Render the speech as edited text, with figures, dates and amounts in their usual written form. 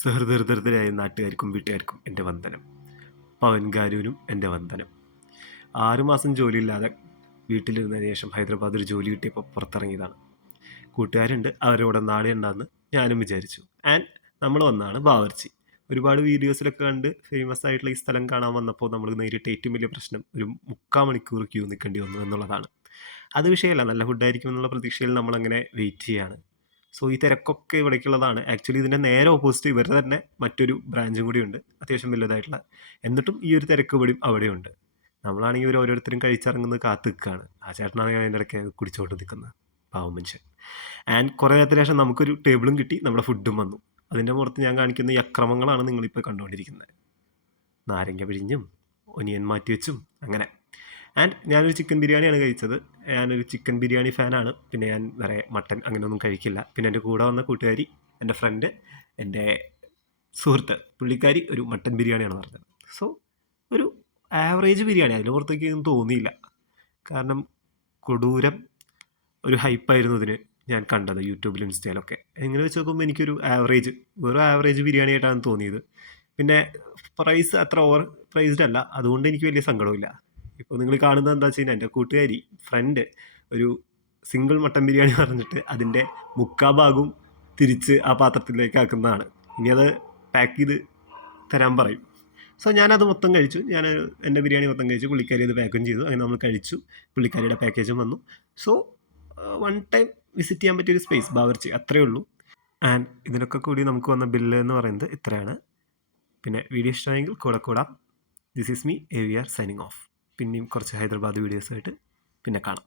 സഹൃദയരായ നാട്ടുകാർക്കും വീട്ടുകാർക്കും എൻ്റെ വന്ദനം. പവൻകാരൂനും എൻ്റെ വന്ദനം. 6 മാസം ജോലിയില്ലാതെ വീട്ടിലിരുന്നതിന് ശേഷം ഹൈദരാബാദ് ഒരു ജോലി കിട്ടിയപ്പോൾ പുറത്തിറങ്ങിയതാണ്. കൂട്ടുകാരുണ്ട്, അവരോട് നാളെ ഉണ്ടാകുന്ന ഞാനും വിചാരിച്ചു. ആൻഡ് നമ്മൾ വന്നാണ് ബാവർച്ചി. ഒരുപാട് വീഡിയോസിലൊക്കെ കണ്ട് ഫേമസ് ആയിട്ടുള്ള ഈ സ്ഥലം കാണാൻ വന്നപ്പോൾ നമ്മൾ നേരിട്ട് ഏറ്റവും വലിയ പ്രശ്നം ഒരു 3/4 മണിക്കൂർ ക്യൂ നിൽക്കേണ്ടി വന്നു എന്നുള്ളതാണ്. അത് വിഷയമല്ല, നല്ല ഫുഡായിരിക്കും എന്നുള്ള പ്രതീക്ഷയിൽ നമ്മളങ്ങനെ വെയിറ്റ് ചെയ്യാണ്. സോ ഈ തിരക്കൊക്കെ ഇവിടേക്കുള്ളതാണ്. ആക്ച്വലി ഇതിൻ്റെ നേരെ ഓപ്പോസിറ്റ് ഇവരുടെ തന്നെ മറ്റൊരു ബ്രാഞ്ചും കൂടിയുണ്ട്, അത്യാവശ്യം വലുതായിട്ടുള്ള. എന്നിട്ടും ഈ ഒരു തിരക്ക് ഇവിടെയും അവിടെയുണ്ട്. നമ്മളാണെങ്കിൽ ഓരോരുത്തരും കഴിച്ചിറങ്ങുന്നത് കാത്ത് നിൽക്കുകയാണ്. ആ ചേട്ടനാണെങ്കിൽ അതിൻ്റെ ഇടയ്ക്ക് കുടിച്ചോട്ട് നിൽക്കുന്നത്, പാവം മനുഷ്യൻ. ആൻഡ് കുറേ നേരത്തിന് ശേഷം നമുക്കൊരു ടേബിളും കിട്ടി, നമ്മുടെ ഫുഡും വന്നു. അതിൻ്റെ പുറത്ത് ഞാൻ കാണിക്കുന്ന ഈ അക്രമങ്ങളാണ് നിങ്ങളിപ്പോൾ കണ്ടുകൊണ്ടിരിക്കുന്നത്. നാരങ്ങ പിഴിഞ്ഞും ഒനിയൻ മാറ്റി വെച്ചും അങ്ങനെ. ആൻഡ് ഞാനൊരു ചിക്കൻ ബിരിയാണിയാണ് കഴിച്ചത്. ഞാനൊരു ചിക്കൻ ബിരിയാണി ഫാനാണ്. പിന്നെ ഞാൻ വേറെ മട്ടൻ അങ്ങനെയൊന്നും കഴിക്കില്ല. പിന്നെ എൻ്റെ കൂടെ വന്ന കൂട്ടുകാരി, എൻ്റെ ഫ്രണ്ട്, എൻ്റെ സുഹൃത്ത്, പുള്ളിക്കാരി ഒരു മട്ടൻ ബിരിയാണിയാണ് പറഞ്ഞത്. സോ ഒരു ആവറേജ് ബിരിയാണി, അതിന് പുറത്തേക്ക് ഒന്നും തോന്നിയില്ല. കാരണം കൊടൂരം ഒരു ഹൈപ്പായിരുന്നു ഇതിന് ഞാൻ കണ്ടത് യൂട്യൂബിലും ഇൻസ്റ്റയിലൊക്കെ. എങ്ങനെ വെച്ച് നോക്കുമ്പോൾ എനിക്കൊരു വെറും ആവറേജ് ബിരിയാണി ആയിട്ടാണ് തോന്നിയത്. പിന്നെ പ്രൈസ് അത്ര ഓവർ പ്രൈസ്ഡ് അല്ല, അതുകൊണ്ട് എനിക്ക് വലിയ സങ്കടമില്ല. ഇപ്പോൾ നിങ്ങൾ കാണുന്നത് എന്താ വെച്ച് കഴിഞ്ഞാൽ എൻ്റെ കൂട്ടുകാരി, ഫ്രണ്ട് ഒരു സിംഗിൾ മട്ടൻ ബിരിയാണി പറഞ്ഞിട്ട് അതിൻ്റെ 3/4 ഭാഗവും തിരിച്ച് ആ പാത്രത്തിലേക്ക് ആക്കുന്നതാണ്. ഇനി അത് പാക്ക് ചെയ്ത് തരാൻ പറയും. സോ ഞാനത് മൊത്തം കഴിച്ചു. എൻ്റെ ബിരിയാണി മൊത്തം കഴിച്ചു. പുള്ളിക്കാരി അത് പാക്കും ചെയ്തു. അങ്ങനെ നമ്മൾ കഴിച്ചു. പുള്ളിക്കാരിയുടെ പാക്കേജും വന്നു. സോ വൺ ടൈം വിസിറ്റ് ചെയ്യാൻ പറ്റിയൊരു സ്പേസ് ബാവർച്ചി, അത്രയേ ഉള്ളൂ. ആൻഡ് ഇതിനൊക്കെ കൂടി നമുക്ക് വന്ന ബില്ല് എന്ന് പറയുന്നത് ഇത്രയാണ്. പിന്നെ വീഡിയോ ഇഷ്ടമായെങ്കിൽ കൂടാം. This is me AVR signing off. പിന്നെയും കുറച്ച് ഹൈദരാബാദ് വീഡിയോസായിട്ട് പിന്നെ കാണാം.